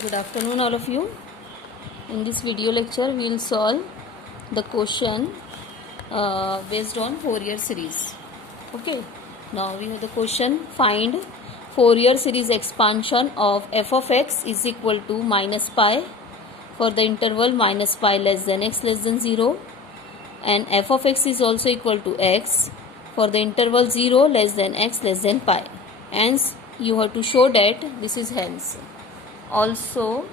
Good afternoon, all of you. In this video lecture, we will solve the question based on Fourier series. Okay. Now we have the question: find Fourier series expansion of f of x is equal to minus pi for the interval minus pi less than x less than 0, and f of x is also equal to x for the interval 0 less than x less than pi. Hence, you have to show that this is hence. Also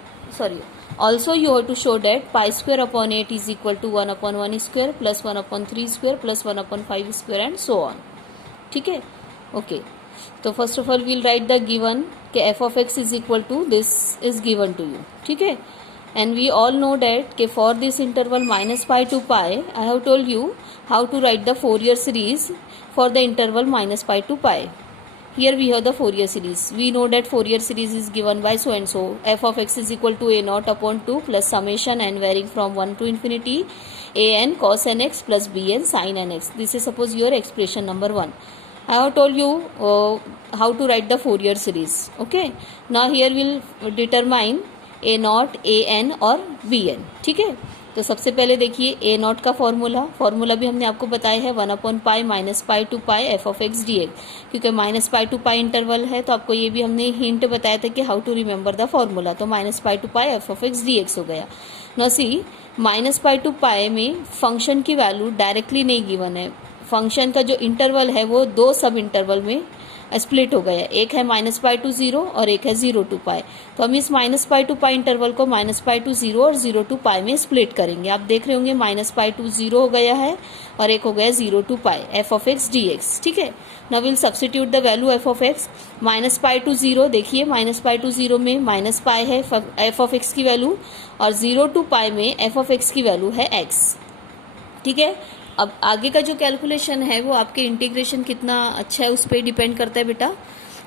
you have to show that pi square upon 8 is equal to 1 upon 1 square plus 1 upon 3 square plus 1 upon 5 square and so on. ठीक है, okay. तो first of all we'll write the given के f of x is equal to this is given to you. ठीक है, and we all know that के for this interval minus pi to pi I have told you how to write the Fourier series for the interval minus pi to pi. Here we have the Fourier series. We know that Fourier series is given by so and so. F of x is equal to a naught upon 2 plus summation n varying from 1 to infinity a n cos n x plus b n sin n x. This is suppose your expression number 1. I have told you how to write the Fourier series. Okay. Now here we will determine a naught, a n और b n. ठीक है. तो सबसे पहले देखिए ए not का formula भी हमने आपको बताया है 1 upon pi minus pi to pi f of x d x. क्योंकि minus pi to pi interval है तो आपको ये भी हमने हिंट बताया था कि how to remember the formula. तो minus pi to pi f of x d x हो गया. न सी माइनस पाई टू पाई में फंक्शन की वैल्यू डायरेक्टली नहीं गिवन है. फंक्शन का जो इंटरवल है वो दो सब इंटरवल में स्प्लिट हो गया. एक है माइनस पाई टू 0 और एक है 0 टू पाई. तो हम इस minus pi to pi interval को माइनस पाई टू 0 और 0 टू पाई में स्प्लिट करेंगे. आप देख रहे होंगे माइनस पाई टू 0 हो गया है और एक हो गया 0 to pi f of x d x. ठीक है, now will substitute the value f of x. Minus pi to 0 देखिए माइनस पाई टू 0 में माइनस पाई है एफ ऑफ एक्स की वैल्यू और 0 टू पाई में एफ ऑफ एक्स की value है एक्स. ठीक है, अब आगे का जो कैलकुलेशन है वो आपके इंटीग्रेशन कितना अच्छा है उस पर डिपेंड करता है बेटा.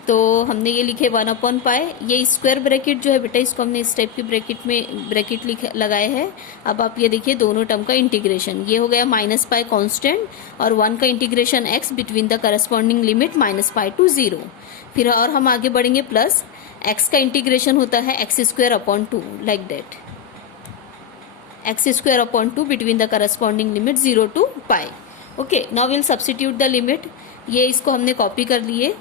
तो हमने ये लिखे 1 अपॉन पाई. ये स्क्वायर ब्रैकेट जो है बेटा इसको हमने इस टाइप की ब्रैकेट लगाए हैं. अब आप ये देखिए दोनों टर्म का इंटीग्रेशन ये हो गया माइनस पाई कॉन्स्टेंट और 1 का integration x between the corresponding limit minus pi to 0. फिर और हम आगे बढ़ेंगे प्लस एक्स का इंटीग्रेशन होता है x square upon 2 like that. x square upon 2 between the corresponding limit 0 to pi. Okay, now we'll substitute the limit. ये इसको हमने कॉपी कर लिए.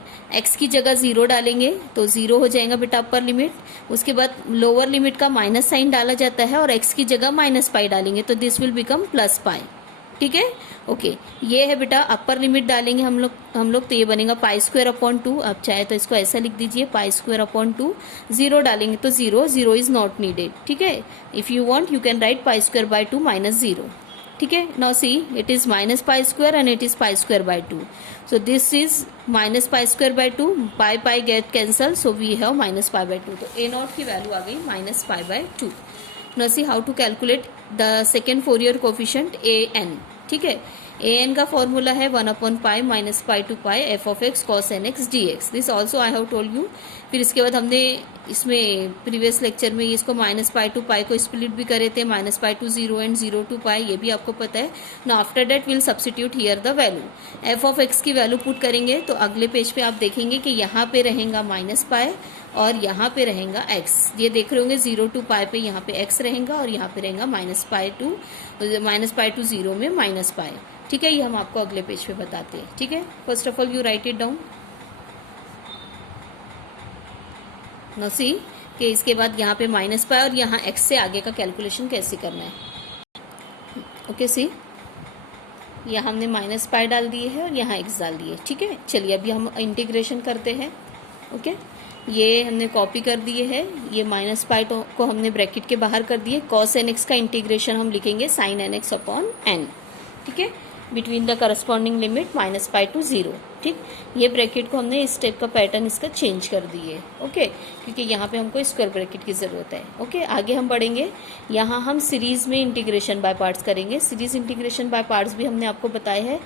x की जगह 0 डालेंगे तो 0 हो जाएगा बेटा अपर लिमिट. उसके बाद लोअर लिमिट का माइनस साइन डाला जाता है और x की जगह माइनस पाई डालेंगे तो this will become plus pi. ठीक है, ओके. ये है बेटा अपर लिमिट डालेंगे हम लोग तो ये बनेगा पाई स्क्वायर अपॉन 2. आप चाहे तो इसको ऐसा लिख दीजिए पाई स्क्वायर अपॉन 2. 0 डालेंगे तो 0 इज नॉट नीडेड. ठीक है, if you want you can write pi square by 2 minus 0. ठीक है, now see it is minus pi square and it is pi square by 2. So this is minus pi square by 2. Pi get cancel so we have minus pi by 2. तो a naught की वैल्यू आ गई minus pi by 2. Now see how to calculate the second Fourier coefficient A n. ठीक है, a n का formula है 1 upon pi minus pi to pi f of x cos n x d x. This also I have told you. फिर इसके बाद हमने इसमें previous lecture में इसको माइनस पाई टू पाई को स्प्लिट भी करे थे minus pi to 0 and 0 to pi. ये भी आपको पता है ना. After that will substitute here the value. F of x की वैल्यू पुट करेंगे तो अगले पेज पे आप देखेंगे कि यहाँ पे रहेगा माइनस पाई और यहाँ पे रहेगा x. ये देख रहे होंगे 0 टू पाई पे यहाँ पे x रहेगा और यहाँ पे रहेगा माइनस पाई टू 0 में माइनस पाई. ठीक है, ये हम आपको अगले पेज पे बताते हैं. ठीक है, first of all you write it down. Now see कि इसके बाद यहाँ पे माइनस पाई और यहाँ x से आगे का कैलकुलेशन कैसे करना है. ओके, सी यहाँ हमने माइनस पाई डाल दिए है और यहाँ x डाल दिए. ठीक है, चलिए अभी हम इंटीग्रेशन करते हैं. ओके, ये हमने कॉपी कर दिए है. ये माइनस पाई को हमने ब्रैकेट के बाहर कर दिए. कॉस एन एक्स का इंटीग्रेशन हम लिखेंगे sine n x upon n. ठीक है, between the corresponding limit minus pi to 0. ठीक, ये ब्रैकेट को हमने इस टाइप का पैटर्न इसका चेंज कर दिए. ओके, क्योंकि यहाँ पे हमको स्क्वायर ब्रैकेट की ज़रूरत है. ओके, आगे हम बढ़ेंगे. यहाँ हम सीरीज में इंटीग्रेशन बाय पार्ट्स करेंगे. सीरीज इंटीग्रेशन बाय पार्ट्स भी हमने आपको बताया है.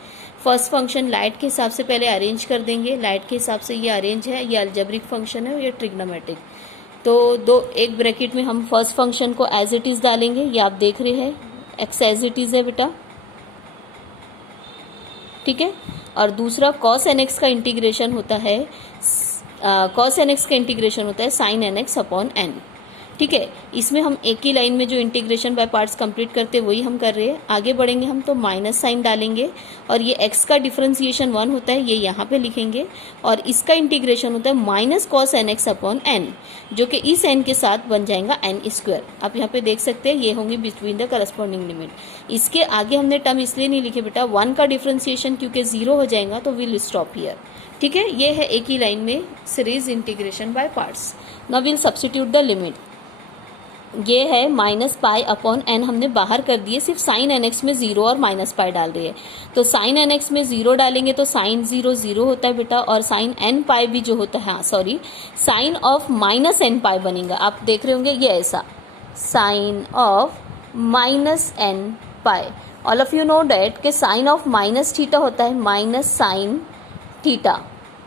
फर्स्ट फंक्शन लाइट के हिसाब से पहले अरेंज कर देंगे. लाइट के हिसाब से ये अरेंज है, ये अलजेब्रिक फंक्शन है और ये ट्रिग्नोमेट्रिक. तो एक ब्रैकेट में हम फर्स्ट फंक्शन को एज इट इज़ डालेंगे. ये आप देख रहे हैं एक्स एज इट इज़ है बेटा. ठीक है, और दूसरा कॉस एन एक्स का इंटीग्रेशन होता है sine n x upon n. ठीक है, इसमें हम एक ही लाइन में जो इंटीग्रेशन बाय पार्ट्स कंप्लीट करते हैं वही हम कर रहे हैं। आगे बढ़ेंगे हम तो माइनस साइन डालेंगे और ये x का डिफरेंशिएशन 1 होता है, ये यहाँ पे लिखेंगे, और इसका इंटीग्रेशन होता है minus cos n x upon n, जो कि इस n के साथ बन जाएगा एन स्क्वायर। आप यहाँ पे देख सकते हैं ये होंगे बिटवीन द करस्पॉन्डिंग लिमिट। इसके आगे हमने टर्म इसलिए नहीं लिखे बेटा, 1 का डिफरेंशिएशन क्योंकि 0 हो जाएगा तो विल स्टॉप हियर। ठीक है, ये है एक ही लाइन में series integration by parts. Now will substitute the limit. ये है माइनस पाई अपॉन एन हमने बाहर कर दिए, सिर्फ साइन एन एक्स में 0 और माइनस पाई डाल रही है। तो साइन एन एक्स में 0 डालेंगे तो साइन 0 0 होता है बेटा, और साइन एन पाई भी जो होता है, हाँ sorry, sine of minus n pi बनेगा। आप देख रहे होंगे ये ऐसा, sine of minus n pi. All of you know that कि साइन ऑफ माइनस थीटा होता है माइनस साइन थीटा।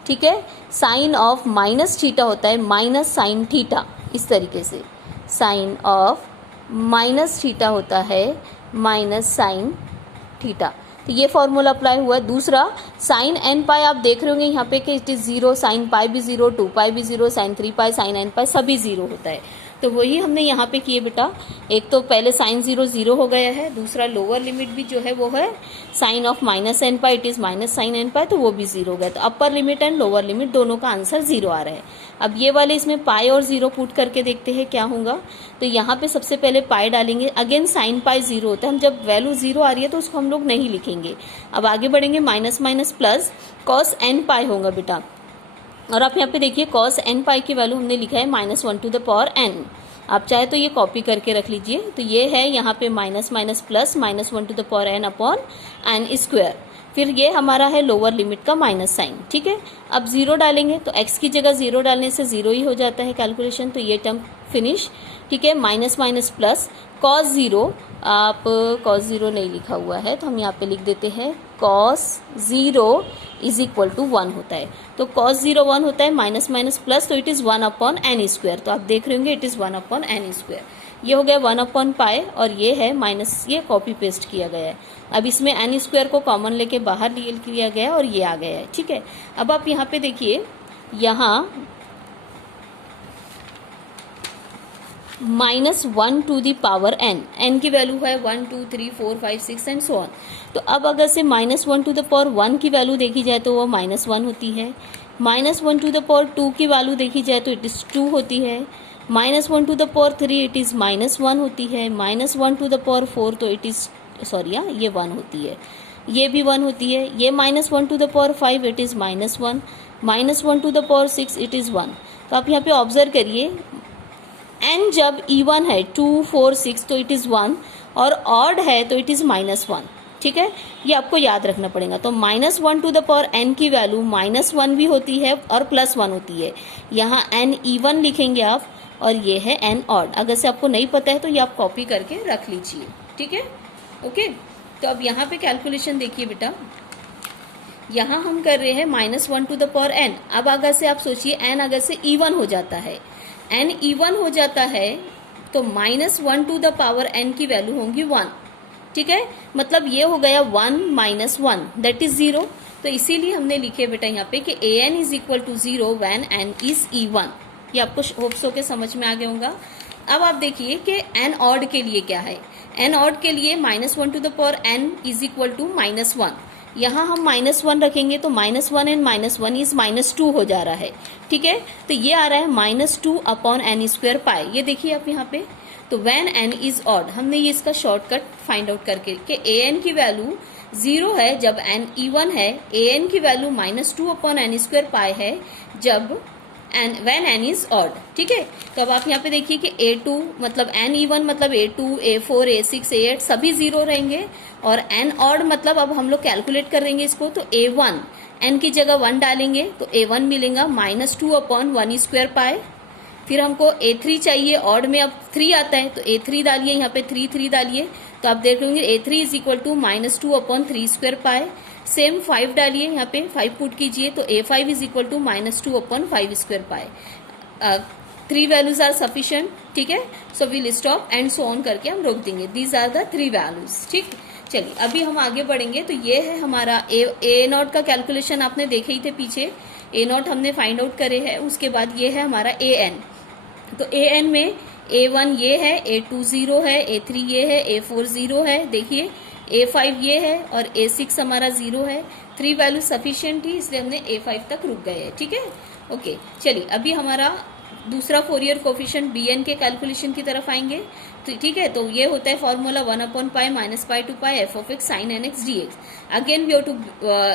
ठीक है, साइन ऑफ माइनस थीटा होता है माइनस साइन थीटा। इस तरीके से साइन ऑफ माइनस थीटा होता है माइनस साइन थीटा। तो ये फॉर्मूला अप्लाई हुआ है। दूसरा साइन एन पाई, आप देख रहे होंगे यहाँ पे कि इट इज 0, साइन पाई भी 0, 2 पाई भी 0, साइन 3 पाई, साइन एन पाई सभी 0 होता है। तो वही हमने यहाँ पे किए बेटा। एक तो पहले साइन 0 0 हो गया है, दूसरा लोअर लिमिट भी जो है वो है sine of minus n pi, it is minus sine n pi, तो वो भी 0 हो गया। तो upper limit and lower limit दोनों का आंसर 0 आ रहा है। अब ये वाले इसमें पाई और 0 पुट करके देखते हैं क्या होगा। तो यहाँ पे सबसे पहले पाई डालेंगे, अगेन साइन पाई 0 होता है, हम जब वैल्यू 0 आ रही है तो उसको हम लोग नहीं लिखेंगे। अब आगे बढ़ेंगे, minus minus plus cos n pi होगा बेटा। और आप यहाँ पे देखिए कॉस एन पाई की वैल्यू हमने लिखा है -1 टू द पावर एन। आप चाहे तो ये कॉपी करके रख लीजिए। तो ये है यहाँ पे minus minus plus -1 to the power n upon n square. फिर ये हमारा है लोअर लिमिट का माइनस साइन। ठीक है, अब 0 डालेंगे तो x की जगह 0 डालने से 0 ही हो जाता है कैलकुलेशन। तो ये टर्म फिनिश। ठीक है, माइनस माइनस प्लस कॉस 0, आप कॉस 0 नहीं लिखा हुआ है तो हम यहाँ पे लिख देते हैं कॉस 0 इज इक्वल टू 1 होता है। तो कॉस 0 1 होता है, माइनस माइनस प्लस, तो it is 1 upon n square. तो आप देख रहे होंगे it is 1 upon n square. ये हो गया 1 अपॉन पाई, और ये है माइनस, ये कॉपी पेस्ट किया गया है। अब इसमें एन स्क्वायर को कॉमन लेके बाहर लिया गया और ये आ गया है। ठीक है, अब आप यहाँ पे देखिए, यहाँ -1 to the power n, n की वैल्यू है 1 2 3 4 5 6 एंड सो ऑन। तो अब अगर से -1 टू द पावर 1 की वैल्यू देखी जाए तो वो -1 होती है। -1 टू द पावर 2 की वैल्यू देखी जाए तो इट इज़ 2 होती है। -1 to the power 3 it is -1 होती है। -1 टू द पावर 4 तो इट इज़ सॉरी ये 1 होती है, ये भी 1 होती है। ये -1 to the power 5 it is -1, -1 to the power 6 it is 1। तो आप यहाँ पे ऑब्जर्व करिए, n जब इवन है 2 4 6 तो इट इज़ 1, और ऑड है तो इट इज़ -1। ठीक है, ये आपको याद रखना पड़ेगा। तो -1 टू द पावर n की वैल्यू -1 भी होती है और +1 होती है। यहाँ n इवन लिखेंगे आप, और ये है n ऑड। अगर से आपको नहीं पता है तो ये आप कॉपी करके रख लीजिए। ठीक है, ओके। तो अब यहाँ पे कैलकुलेशन देखिए बेटा, यहाँ हम कर रहे हैं -1 टू द पावर n। अब अगर से आप सोचिए n अगर से इवन हो जाता है, n इवन हो जाता है तो -1 टू द पावर n की वैल्यू होंगी 1। ठीक है, मतलब ये हो गया 1 - 1 दैट इज 0। तो इसीलिए हमने लिखे बेटा यहाँ पे कि an is equal to 0 when n is even. ये आपको होप्स हो के समझ में आ गया होगा। अब आप देखिए कि n ऑड के लिए क्या है। n ऑड के लिए -1 to the power n is equal to -1। यहाँ हम -1 रखेंगे तो -1 एंड -1 इज -2 हो जा रहा है। ठीक है, तो ये आ रहा है -2 अपॉन एन स्क्वायर पाई। ये देखिए आप यहाँ पे, तो व्हेन n इज ऑड, हमने ये इसका शॉर्टकट फाइंड आउट करके कि an की वैल्यू 0 है जब n इवन है, an की value -2 upon n square pi है जब व्हेन n इज ऑड। ठीक है, तो अब आप यहाँ पे देखिए कि a2 मतलब n इवन मतलब a2 a4 a6 a8 सभी 0 रहेंगे, और n ऑड मतलब अब हम लोग कैलकुलेट करेंगे इसको, तो a1 n की जगह 1 डालेंगे तो a1 मिलेगा -2 अपॉन 1 स्क्वायर पाई। फिर हमको a3 चाहिए, ऑड में अब 3 आता है तो a3 डालिए, यहाँ पे 3 डालिए, तो आप देख लेंगे a3 is equal to -2 upon 3 square pi. Same 5 डालिए, यहाँ पे 5 पुट कीजिए तो a5 is equal to -2 upon 5 square pi. 3 values are sufficient. ठीक है, so will stop and so on करके हम रोक देंगे। These are the 3 values. ठीक, चलिए अभी हम आगे बढ़ेंगे। तो ये है हमारा ए नॉट का कैलकुलेशन, आपने देखे ही थे पीछे, ए नॉट हमने फाइंड आउट करे हैं। उसके बाद ये है हमारा ए एन। तो ए एन में A1 ये है, A2 0 है, A3 ये है, A4 0 है, देखिए A5 ये है और A6 हमारा 0 है। 3 वैल्यू सफिशिएंट थी, इसलिए हमने A5 तक रुक गए हैं, ठीक है। ओके, चलिए अभी हमारा दूसरा फोरियर कोफिशिएंट bn के कैलकुलेशन की तरफ आएंगे। तो ठीक है, तो ये होता है फॉर्मूला 1/पाई minus pi to pi f of x sine n x d x. Again we have to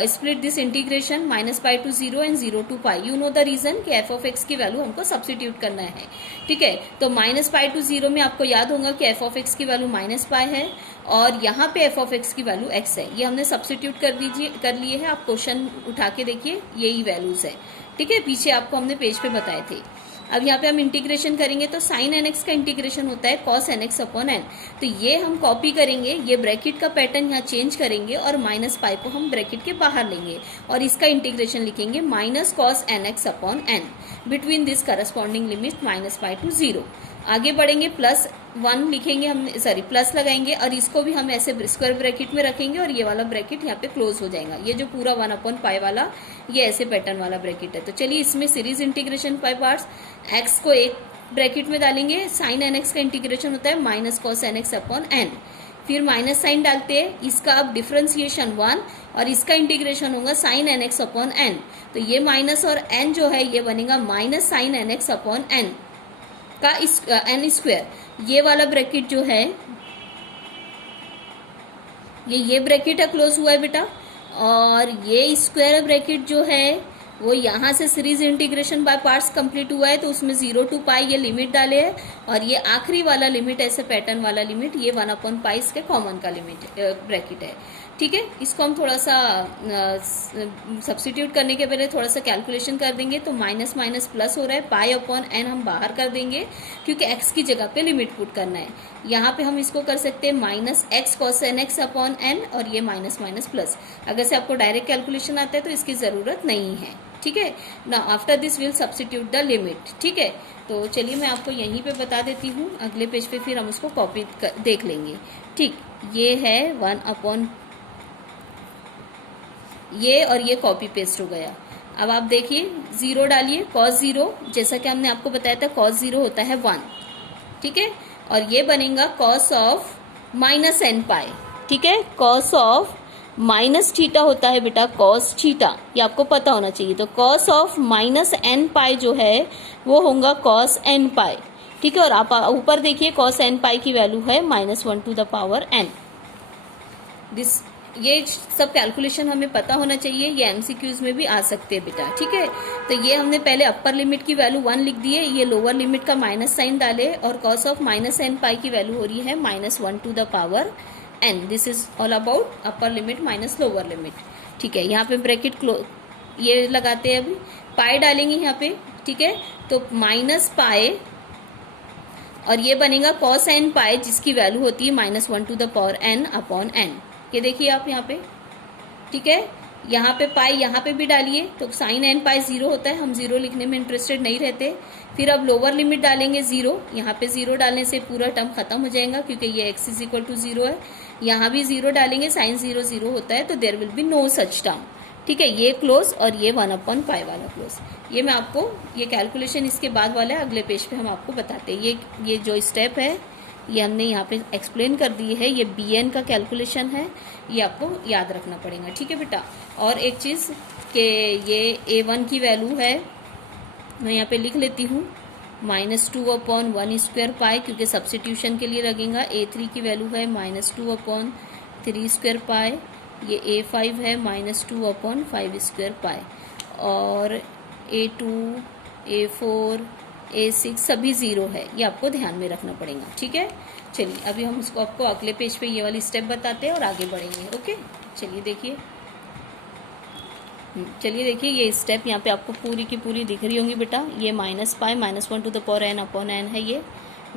split this integration minus pi to 0 and 0 to pi. You know the reason कि एफ ऑफ एक्स की value हमको substitute करना है, ठीक है। तो minus pi to 0 में आपको याद होगा कि एफ ऑफ एक्स की वैल्यू माइनस पाई है और यहाँ पे एफ ऑफ एक्स की वैल्यू एक्स है। ये हमने सब्सटीट्यूट कर लिए है। आप क्वेश्चन उठा के देखिए, यही वैल्यूज है, ठीक है। पीछे आपको हमने पेज पे बताए थे। अब यहाँ पे हम इंटीग्रेशन करेंगे तो साइन एन एक्स का इंटीग्रेशन होता है cos n x upon n. तो ये हम कॉपी करेंगे, ये ब्रैकेट का पैटर्न यहाँ चेंज करेंगे और माइनस पाई को हम ब्रैकेट के बाहर लेंगे और इसका इंटीग्रेशन लिखेंगे minus cos n x upon n between this corresponding limit minus pi to 0। आगे बढ़ेंगे, +1 लिखेंगे हम, सॉरी प्लस लगाएंगे और इसको भी हम ऐसे स्क्वायर ब्रैकेट में रखेंगे और ये वाला ब्रैकेट यहाँ पे क्लोज हो जाएगा। ये जो पूरा 1/पाई वाला ये ऐसे पैटर्न वाला ब्रैकेट है। तो चलिए इसमें series integration by parts, x को एक ब्रैकेट में डालेंगे, साइन एन एक्स का इंटीग्रेशन होता है minus cos n x upon n, फिर माइनस साइन डालते हैं, इसका अब डिफरेंशिएशन 1 और इसका इंटीग्रेशन होगा sine n x upon n. तो ये माइनस और एन जो है ये बनेगा minus sine n x upon n का एन स्क्वायर। ये वाला ब्रैकेट जो है ये ब्रैकेट है क्लोज हुआ है बेटा, और ये स्क्वायर ब्रैकेट जो है वो यहाँ से series integration by parts complete हुआ है। तो उसमें 0 टू पाई ये लिमिट डाले है और ये आखिरी वाला लिमिट ऐसे पैटर्न वाला लिमिट ये 1/पाई इसके कॉमन का लिमिट ब्रैकेट है, ठीक है। इसको हम थोड़ा सा सब्स्टिट्यूट करने के पहले थोड़ा सा कैलकुलेशन कर देंगे। तो माइनस माइनस प्लस हो रहा है, पाई अपॉन एन हम बाहर कर देंगे क्योंकि एक्स की जगह पे लिमिट पुट करना है। यहाँ पे हम इसको कर सकते हैं minus x cos n x upon n और ये माइनस माइनस प्लस। अगर से आपको डायरेक्ट कैलकुलेशन आता है तो इसकी ज़रूरत नहीं है, ठीक है ना। After this will substitute the limit, ठीक है। तो चलिए मैं आपको यहीं पे बता देती हूँ, अगले पेज पे फिर हम उसको कॉपी देख लेंगे, ठीक। ये है 1/, ये और ये कॉपी पेस्ट हो गया। अब आप देखिए 0 डालिए, cos 0 जैसा कि हमने आपको बताया था cos 0 होता है 1, ठीक है। और ये बनेगा cos ऑफ माइनस एन पाई, ठीक है। cos ऑफ माइनस थीटा होता है बेटा cos थीटा, ये आपको पता होना चाहिए। तो cos ऑफ माइनस एन पाई जो है वो होगा cos एन पाई, ठीक है। और आप ऊपर देखिए cos एन पाई की वैल्यू है -1/n। दिस ये सब कैलकुलेशन हमें पता होना चाहिए, ये एमसीक्यूज में भी आ सकते हैं बेटा, ठीक है। तो ये हमने पहले अपर लिमिट की वैल्यू 1 लिख दी है, ये लोअर लिमिट का माइनस साइन डाले और cos ऑफ माइनस एन पाई की वैल्यू हो रही है -1/n। This is all about upper limit minus lower limit, ठीक है। यहाँ पे ब्रैकेट ये लगाते हैं, अभी पाई डालेंगे यहाँ पे, ठीक है। तो माइनस पाई और ये बनेगा cos एन पाई जिसकी वैल्यू होती है -1/n अपॉन n। ये देखिए आप यहाँ पे, ठीक है। यहाँ पे पाई यहाँ पे भी डालिए तो साइन एन पाई 0 होता है, हम 0 लिखने में इंटरेस्टेड नहीं रहते। फिर अब लोअर लिमिट डालेंगे 0, यहाँ पे 0 डालने से पूरा टर्म खत्म हो जाएगा क्योंकि ये x = 0 है। यहाँ भी 0 डालेंगे, साइन 0 0 होता है तो there will be no such term, ठीक है। ये क्लोज और ये 1/पाई वाला क्लोज। ये मैं आपको ये कैलकुलेशन इसके बाद वाला है, अगले पेज पे हम आपको बताते हैं। ये जो स्टेप है ये हमने यहाँ पे एक्सप्लेन कर दी है, ये bn का कैलकुलेशन है, ये आपको याद रखना पड़ेगा, ठीक है बेटा। और एक चीज़ कि ये a1 की वैल्यू है, मैं यहाँ पे लिख लेती हूँ -2/1² पाई क्योंकि सब्स्टिट्यूशन के लिए लगेगा। a3 की वैल्यू है -2/3² पाई, ये a5 है -2/5² पाई, और a2 a4 a6 सभी 0 है, ये आपको ध्यान में रखना पड़ेगा, ठीक है। चलिए अभी हम उसको आपको अगले पेज पे ये वाली स्टेप बताते हैं और आगे बढ़ेंगे, ओके। चलिए देखिए ये स्टेप यहाँ पे आपको पूरी की पूरी दिख रही होंगी बेटा। ये -पाई -1/n अपॉन n है, ये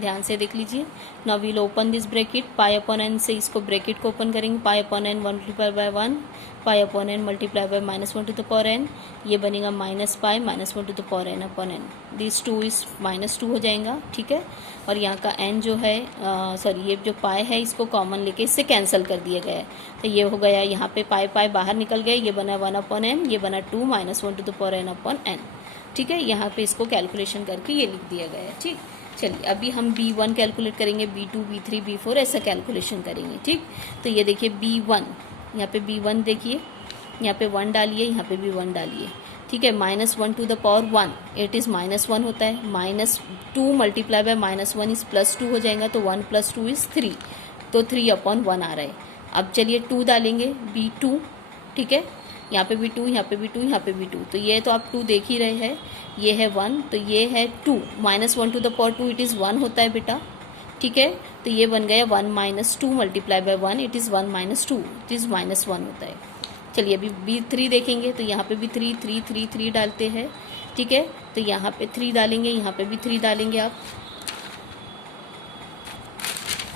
ध्यान से देख लीजिए। Now we'll open this bracket, pi upon n से इसको ब्रैकेट को ओपन करेंगे, pi upon n multiply by 1, pi upon n multiply by -1/n, ये बनेगा -pi -1/n upon n। This 2 is -2 हो जाएगा, ठीक है। और यहाँ का n जो है सॉरी ये जो पाई है इसको कॉमन लेके इससे कैंसिल कर दिया गया है, तो ये हो गया यहाँ पे पाई बाहर निकल गया, ये बना 1/n, ये बना 2 -1/n अपॉन n, ठीक है। यहाँ पे इसको कैलकुलेशन करके ये लिख दिया गया है, ठीक। चलिए अभी हम B1 कैलकुलेट करेंगे, B2, B3, B4 ऐसा कैलकुलेशन करेंगे। ठीक, तो ये देखिए B1, यहाँ पे B1 देखिए, यहाँ पे 1 डालिए, यहाँ पे भी 1 डालिए। ठीक है, -1 to the power 1 it is -1 होता है। -2 मल्टीप्लाई बाय -1 इज +2 हो जाएगा, तो 1 + 2 इज़ 3, तो 3/1 आ रहा है। अब चलिए 2 डालेंगे, B2। ठीक है, यहाँ पे भी 2, यहाँ पे भी 2, यहाँ पे भी 2, तो ये तो आप 2 देख ही रहे हैं। ये है 1, तो ये है 2, -1 to the power 2 it is 1 होता है बेटा। ठीक है, तो ये बन गया 1 - 2 multiply by 1 it is 1 - 2 it is -1 होता है। चलिए अभी B3 देखेंगे, तो यहाँ पे भी 3 3 3 3 डालते हैं। ठीक है, तो यहाँ पे 3 डालेंगे, यहाँ पे भी 3 डालेंगे आप।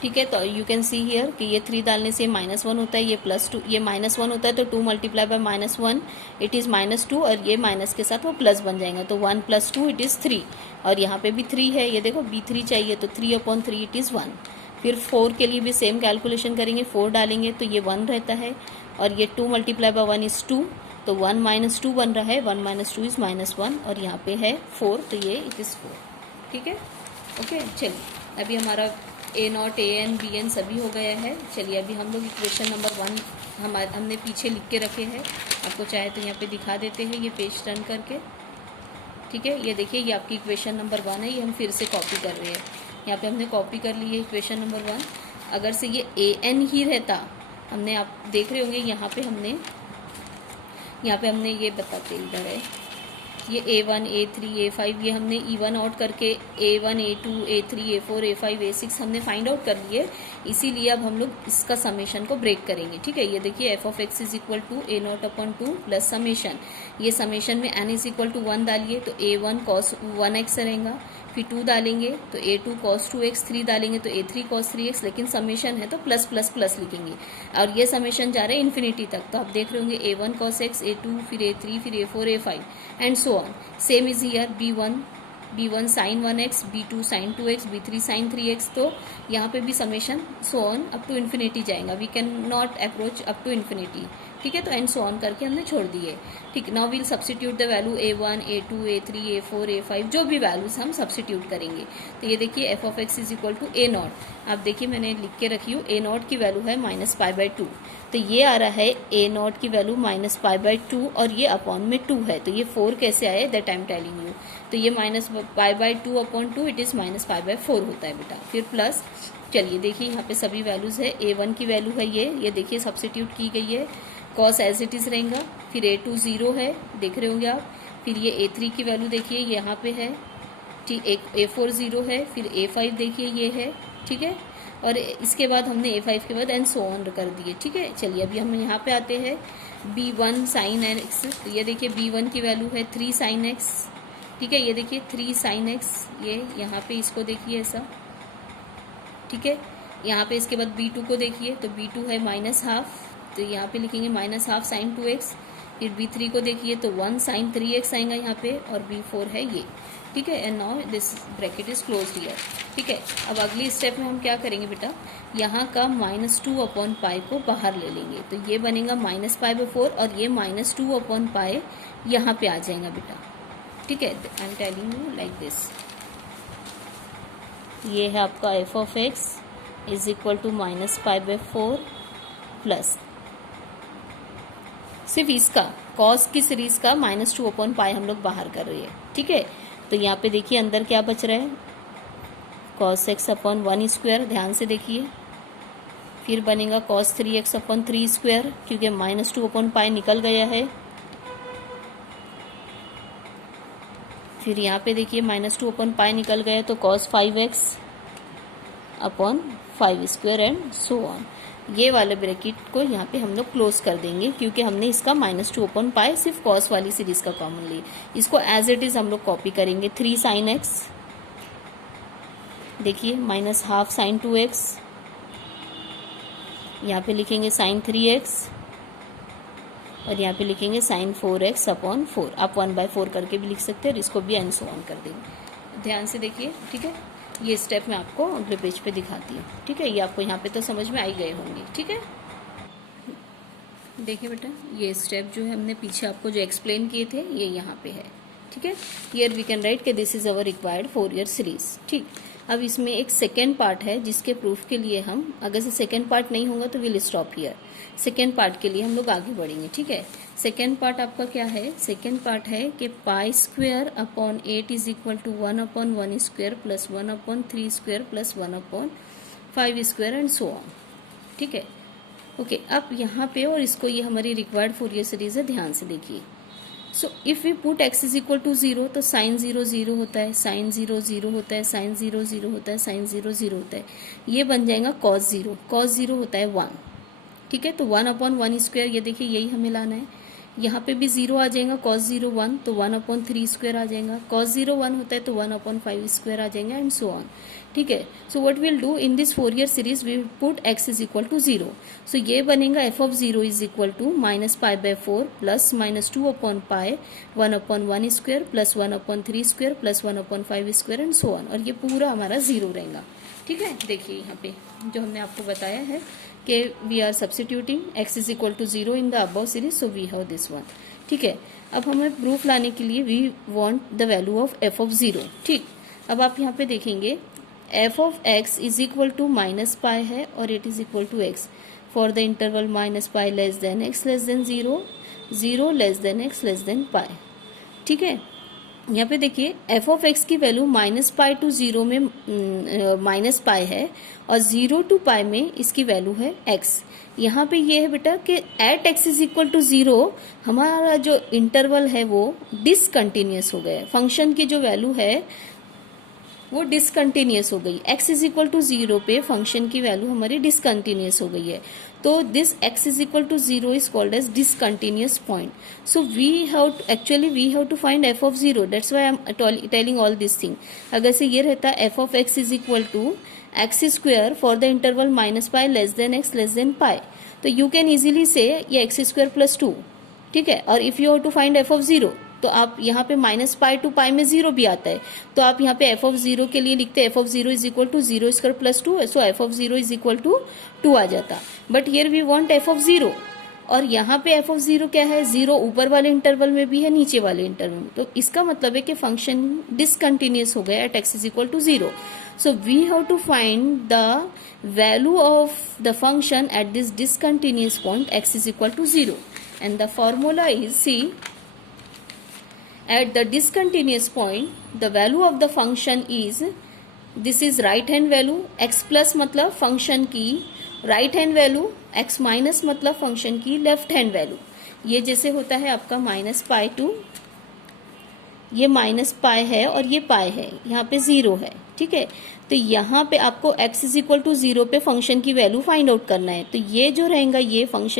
ठीक है, तो यू कैन सी हियर कि ये 3 डालने से -1 होता है, ये +2, ये -1 होता है, तो 2 मल्टीप्लाई बाय -1 इट इज़ -2, और ये माइनस के साथ वो प्लस बन जाएगा, तो 1 + 2 इट इज़ 3, और यहाँ पे भी 3 है, ये देखो B3 चाहिए, तो 3/3 इट इज़ 1। फिर 4 के लिए भी सेम कैलकुलेशन करेंगे, 4 डालेंगे तो ये 1 रहता है, और ये 2 मल्टीप्लाई बाय 1 इज़ 2, तो 1 - 2 बन रहा है, 1 - 2 इज़ -1, और यहाँ पे है 4, तो ये इट इज़ 4। ठीक है, ओके। चलिए अभी हमारा A0, AN, BN सभी हो गया है। चलिए अभी हम लोग इक्वेशन नंबर 1 हमने पीछे लिख के रखे हैं, आपको चाहे तो यहाँ पे दिखा देते हैं, ये पेज टर्न करके। ठीक है, ये देखिए ये आपकी इक्वेशन नंबर 1 है, ये हम फिर से कॉपी कर रहे हैं। यहाँ पे हमने कॉपी कर ली है इक्वेशन नंबर 1। अगर से ये AN ही रहता, हमने, आप देख रहे होंगे यहाँ पे हमने ये बताते इधर है, ये A1, A3, A5 ये हमने इवन आउट करके A1, A2, A3, A4, A5, A6 हमने फाइंड आउट कर लिए, इसीलिए अब हम लोग इसका समेशन को ब्रेक करेंगे। ठीक है, ये देखिए f(x) = A0/2 प्लस समेशन, ये समेशन में n = 1 डालिए, तो A1 cos 1x रहेगा, फिर 2 डालेंगे तो A2 cos 2x, 3 डालेंगे तो A3 cos 3x, लेकिन समेशन है तो प्लस प्लस प्लस लिखेंगे, और ये समेशन जा रहे हैं इन्फिनिटी तक, तो आप देख रहे होंगे A1 cos x, A2, फिर A3, फिर A4, A5 and so on. Same is here B1 sin 1x, B2 sin 2x, B3 sin 3x, तो यहाँ पे भी summation so on up to infinity जाएगा, we can not approach up to infinity. ठीक है, तो and so on करके हमने छोड़ दिए। ठीक, now we'll substitute the value A1, A2, A3, A4, A5, जो भी वैल्यूज हम सब्स्टिट्यूट करेंगे। तो ये देखिए f(x) = A0, आप देखिए मैंने लिख के रखी हूँ, A0 की वैल्यू है -π/2, तो ये आ रहा है A0 की वैल्यू -π/2, और ये अपॉन में 2 है, तो ये 4 कैसे आए that I am telling you. तो ये -π/2/2 इट इज़ -π/4 होता है बेटा। फिर प्लस, चलिए देखिए यहाँ पे सभी वैल्यूज़ है, A1 की वैल्यू है ये देखिए सब्स्टिट्यूट की गई है, कॉस एज इट इज़ रहेगा, फिर A2 0 है, देख रहे होंगे आप, फिर ये A3 की वैल्यू देखिए यहाँ पे है, ठीक, A4 0 है, फिर A5 देखिए ये है। ठीक है, और इसके बाद हमने A5 के बाद एंड सो ऑन कर दिए। ठीक है, चलिए अभी हम यहाँ पे आते हैं B1 sin x, तो ये देखिए B1 की वैल्यू है 3 sin x। ठीक है, ये देखिए 3 sin x, ये यहाँ पे इसको देखिए ऐसा। ठीक है, यहाँ पे इसके बाद B2 को देखिए, तो B2 है -½ तो यहाँ पे लिखेंगे -½ sin 2x, फिर B3 को देखिए तो 1 sin 3x आएगा यहाँ पे, और B4 है ये। ठीक है, and now this bracket is closed here. ठीक है, अब अगली स्टेप में हम क्या करेंगे बेटा, यहाँ का -2/π को बाहर ले लेंगे, तो ये बनेगा -π/4, और ये -2/π यहाँ पे आ जाएगा बेटा। ठीक है, आई am telling you like this, ये है आपका f(x) = -π/4 प्लस सिर्फ इसका कॉस की सीरीज का -2/π हम लोग बाहर कर रहे हैं। ठीक है, तो यहाँ पे देखिए अंदर क्या बच रहा है, cos x/1², ध्यान से देखिए, फिर बनेगा cos 3x/3², क्योंकि -2/π निकल गया है, फिर यहाँ पे देखिए -2/π निकल गया तो cos 5x/5² and so on. ये वाले ब्रैकेट को यहाँ पे हम लोग क्लोज कर देंगे, क्योंकि हमने इसका -2/π सिर्फ cos वाली सीरीज का कॉमन ली। इसको एज इट इज़ हम लोग कॉपी करेंगे, 3 sin x, देखिए -½ sin 2x, यहाँ पे लिखेंगे sin 3x, और यहाँ पे लिखेंगे sin 4x/4, आप 1/4 करके भी लिख सकते हैं, और इसको भी एंड सो ऑन कर देंगे। ध्यान से देखिए। ठीक है, ये स्टेप मैं आपको अगले पेज पे दिखाती हूँ। ठीक है, ये आपको यहाँ पे तो समझ में आई गए होंगे। ठीक है, देखिए बेटा, ये स्टेप जो है हमने पीछे आपको जो एक्सप्लेन किए थे, ये यहाँ पे है। ठीक है, हियर वी कैन राइट कि this is our required 4 year series. ठीक, अब इसमें एक सेकेंड पार्ट है जिसके प्रूफ के लिए हम, अगर से सेकेंड पार्ट नहीं होगा तो will stop here. Second part के लिए हम लोग आगे बढ़ेंगे। ठीक है, सेकेंड पार्ट आपका क्या है? सेकेंड पार्ट है कि pi square upon 8 is equal to 1/1 square plus 1/3 square plus 1/5 square and so on. ठीक है, ओके, अब यहाँ पे, और इसको, ये हमारी रिक्वायर्ड फोरियर सीरीज है, ध्यान से देखिए। So if we put x is equal to 0 तो साइन 0 0 होता है, साइन 0 0 होता है, साइन 0 0 होता है, साइन 0 0 होता है, ये बन जाएगा cos 0। cos 0 होता है 1। ठीक है, तो 1/1 स्क्वायर, ये देखिए यही हमें लाना है। यहाँ पे भी 0 आ जाएगा, cos 0 1, तो 1/3 स्क्वायर आ जाएगा। cos 0 1 होता है तो 1/5 स्क्वायर आ जाएगा एंड सो ऑन। ठीक है, so what will do in this Fourier series, we put x is equal to 0। So ये बनेगा f of 0 is equal to -π/4 plus -2/π 1/1 square plus 1/3 square plus 1/5 square and so on, और ये पूरा हमारा 0 रहेगा। ठीक है, देखिए यहाँ पे जो हमने आपको बताया है कि we are substituting x is equal to 0 in the above series, so we have this one. ठीक है, अब हमें प्रूफ लाने के लिए we want the value of f of 0। ठीक, अब आप यहाँ पे देखेंगे f of x is equal to -π है और it is equal to x for the interval -π less than x less than 0, 0 less than x less than π। ठीक है, यहाँ पे देखिए f ऑफ x की वैल्यू -π टू 0 में -π है और 0 टू π में इसकी वैल्यू है x। यहाँ पे ये है बेटा कि at x is equal to 0 हमारा जो इंटरवल है वो डिसकंटिन्यूअस हो गया। फंक्शन की जो वैल्यू है वो डिसकंटिन्यूअस हो गई। x इज इक्वल टू 0 पे फंक्शन की वैल्यू हमारी डिसकंटिन्यूअस हो गई है, तो this x is equal to 0 is called as discontinuous point. So we have to find f of 0, that's why I am telling all this thing. अगर say ये रहता f of x is equal to x square for the interval -π less than x less than π, तो you can easily से ये x square plus 2। ठीक है, और if you have to find f of 0 तो आप यहाँ पे -π टू π में 0 भी आता है, तो आप यहाँ पे f ऑफ 0 के लिए लिखते हैं f of 0 is equal to 0 square plus 2, so f of 0 is equal to 2 आ जाता। But here we want f of 0, और यहाँ पे f ऑफ 0 क्या है? 0 ऊपर वाले इंटरवल में भी है, नीचे वाले इंटरवल में, तो इसका मतलब है कि फंक्शन डिसकंटिन्यूअस हो गया at x is equal to 0। So we have to find the value of the function at this discontinuous point x is equal to 0, and the formula is, see, at the discontinuous point the value of the function is, this is right hand value, x plus मतलब function की right hand value, x minus मतलब function की left hand value। ये जैसे होता है आपका -π to, ये -π है और ये π है, यहाँ पे 0 है। ठीक है, तो यहाँ पे आपको x इज इक्वल टू 0 पे फंक्शन की वैल्यू फाइंड आउट करना है, तो ये जो रहेगा ये फंक्शन